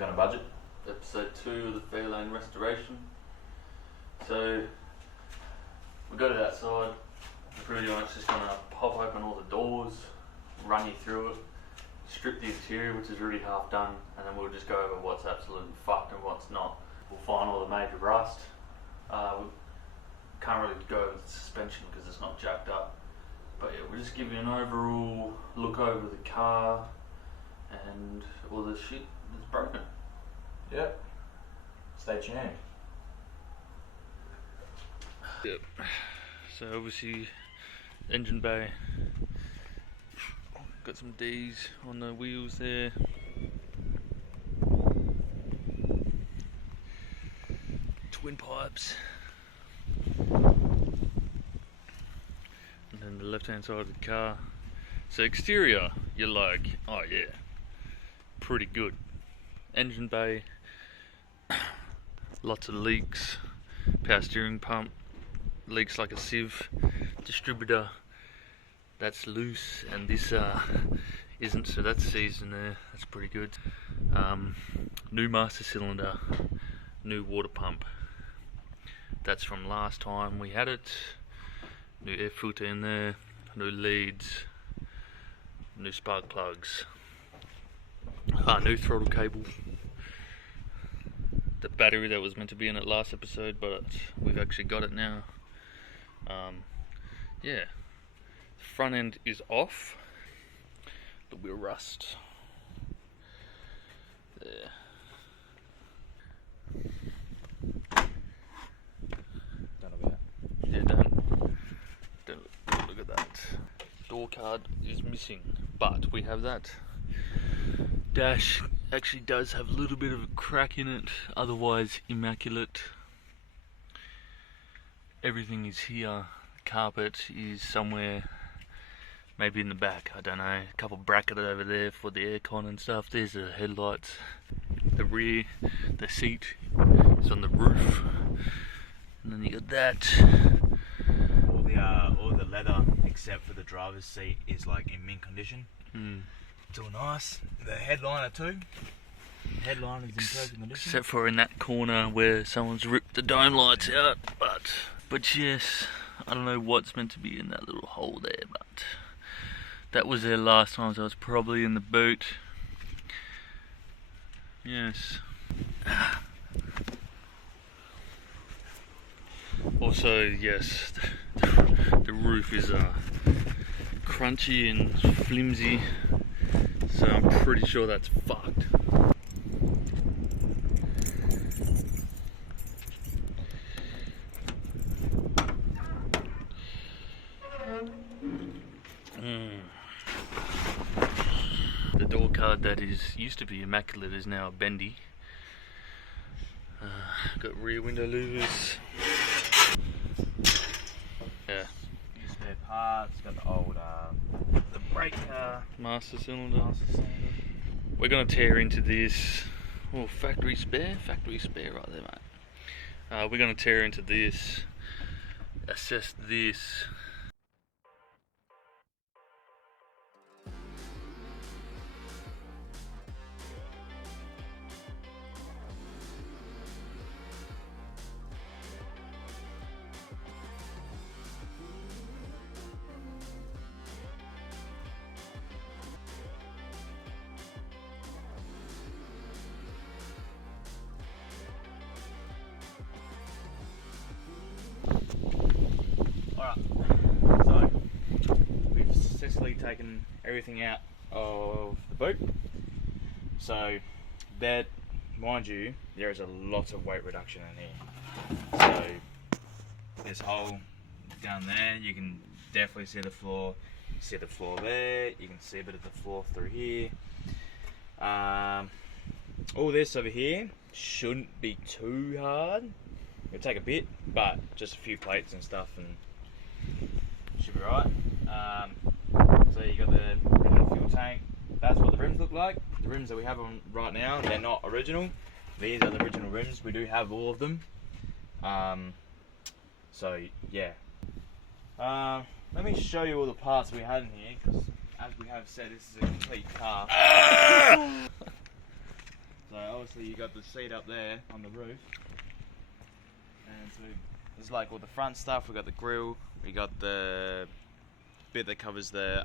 Things on a budget. Episode 2 of the Fairlane restoration. So we got it outside. Pretty much just gonna pop open all the doors, run you through it, strip the interior, which is already half done, and then we'll just go over what's absolutely fucked and what's not. We'll find all the major rust. We can't really go over the suspension because it's not jacked up. But yeah, we'll just give you an overall look over the car and all the shit that's broken. Yep. Stay tuned. Yep. So obviously, engine bay. Got some D's on the wheels there. Twin pipes. And then the left hand side of the car. So exterior, you're like, oh yeah, pretty good. Engine bay, lots of leaks. Power steering pump leaks like a sieve. Distributor, that's loose, and this isn't, so that's seasoned there. That's pretty good. New master cylinder, new water pump. That's from last time we had it. New air filter in there, new leads, new spark plugs, new throttle cable. The battery that was meant to be in it last episode, but we've actually got it now. Yeah, the front end is off. The wheel rust. There. Don't look at that. Yeah, don't look at that. Door card is missing, but we have that. Dash actually does have a little bit of a crack in it, otherwise immaculate. Everything is here. The carpet is somewhere, maybe in the back, I don't know. A couple brackets over there for the aircon and stuff. There's the headlights. The rear, the seat is on the roof. And then you got that. All the leather except for the driver's seat is like in mint condition. It's all nice. The headliner too. The headliner is in perfect condition. Except for in that corner where someone's ripped the dome lights out. But yes, I don't know what's meant to be in that little hole there, but that was there last time, so it's probably in the boot. Yes. Also, yes, the roof is crunchy and flimsy, so I'm pretty sure that's fucked. The door card that used to be immaculate is now bendy. Got rear window louvers. Yeah. Spare parts. Got the old the brake Master cylinder. We're gonna tear into this. Oh, factory spare right there, mate. We're gonna tear into this, assess this. So we've successfully taken everything out of the boot. So bed, mind you, there is a lot of weight reduction in here. So this hole down there, you can definitely see the floor. You can see the floor there. You can see a bit of the floor through here. All this over here shouldn't be too hard. It'll take a bit, but just a few plates and stuff and should be right. So you got the original fuel tank. That's what the rims look like. The rims that we have on right now, they're not original. These are the original rims. We do have all of them. So yeah. Let me show you all the parts we had in here, because as we have said, this is a complete car. So obviously you got the seat up there on the roof, and so there's like all the front stuff. We got the grill, we got the bit that covers the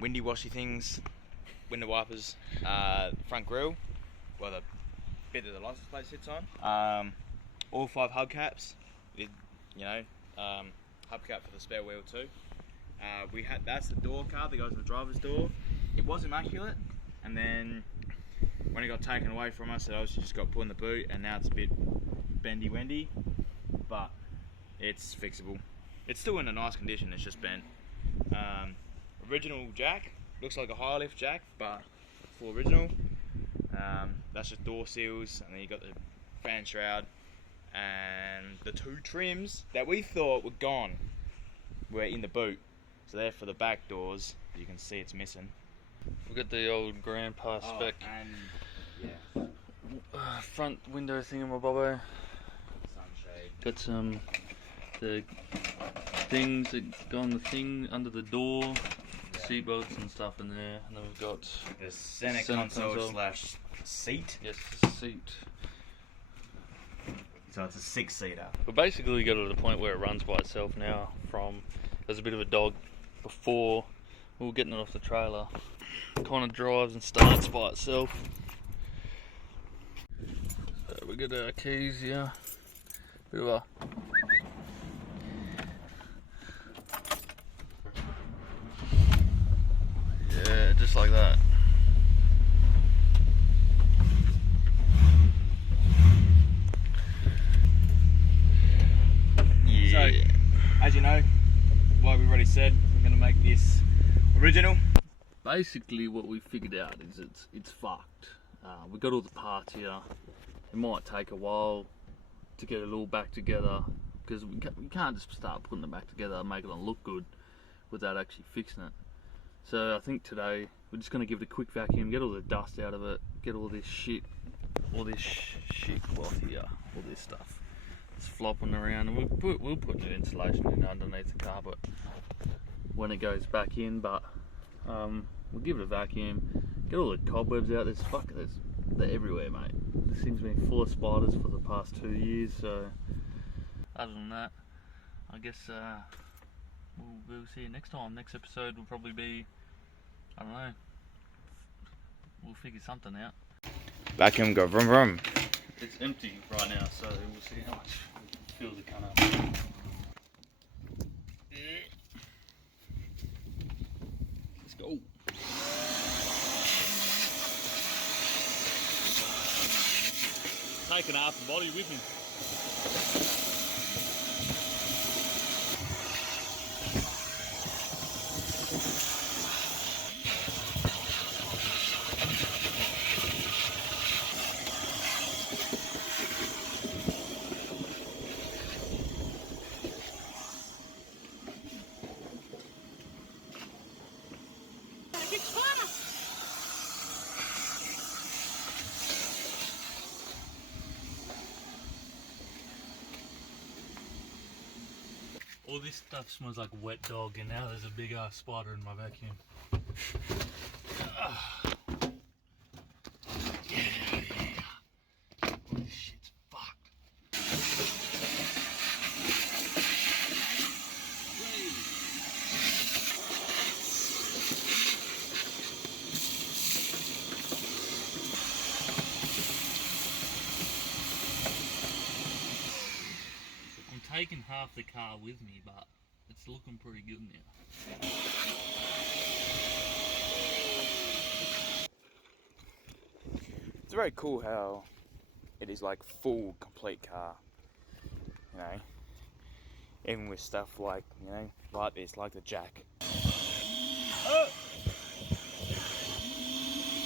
windy washy things, window wipers, front grill, well the bit that the license plate sits on, all 5 hubcaps, with, you know, hubcap for the spare wheel too. That's the door card that goes to the driver's door. It was immaculate, and then when it got taken away from us, it obviously just got put in the boot, and now it's a bit bendy wendy, but it's fixable. It's still in a nice condition, it's just bent. Original jack, looks like a high lift jack, but full original. That's just door seals, and then you got the fan shroud, and the 2 trims that we thought were gone were in the boot. So they're for the back doors. You can see it's missing. We've got the old grandpa spec and yeah, front window thingamabobbo. sunshade. Got some the things that go on the thing under the door, seat belts and stuff in there, and then we've got The center console slash seat. yes, seat. So it's a 6-seater. We basically got to the point where it runs by itself now. From there's a bit of a dog before we were getting it off the trailer. Kind of drives and starts by itself. We got our keys here. Bit of a yeah, just like that. Yeah. So, as you know, like we already said, we're going to make this original. Basically, what we figured out is it's fucked. We got all the parts here. It might take a while to get it all back together, because we can't just start putting it back together and make it look good without actually fixing it. So I think today we're just going to give it a quick vacuum, get all the dust out of it, get all this shit cloth here, all this stuff. It's flopping around, and we'll put new insulation in underneath the carpet when it goes back in, but we'll give it a vacuum, get all the cobwebs out. They're everywhere, mate. This thing's been full of spiders for the past 2 years, so other than that, I guess we'll see you next time. Next episode will probably be, I don't know, we'll figure something out. Vacuum, go vroom vroom. It's empty right now, so we'll see how much we fill the can up. Let's go. Taking half the body with me. All this stuff smells like wet dog, and now there's a big ass spider in my vacuum. Yeah. All this shit's fucked. I'm taking half the car with me, but it's looking pretty good now. It's very cool how it is like full, complete car. You know, even with stuff like, you know, like this, like the jack. Oh!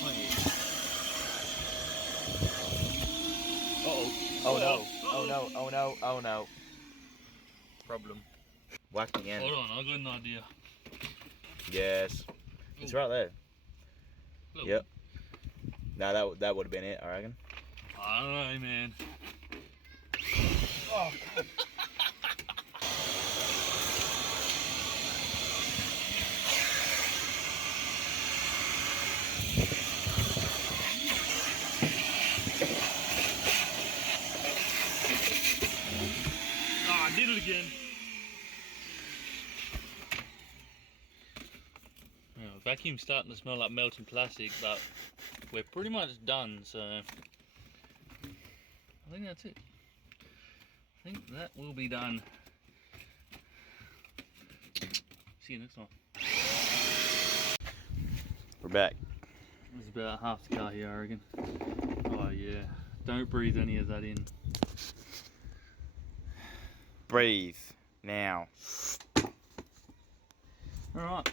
Oh, yeah. Uh-oh. Oh no, oh no, oh no, oh no. Problem. Whacked again. Hold on, I got an idea. Yes. It's right there. Look. Yep. No, that would have been it, I reckon. I don't know, man. Oh. did it again. Oh, vacuum's starting to smell like melting plastic, but we're pretty much done, so I think that's it. I think that will be done. See you next time. We're back. There's about half the car here, I reckon. Oh yeah, don't breathe any of that in. Breathe now. Alright.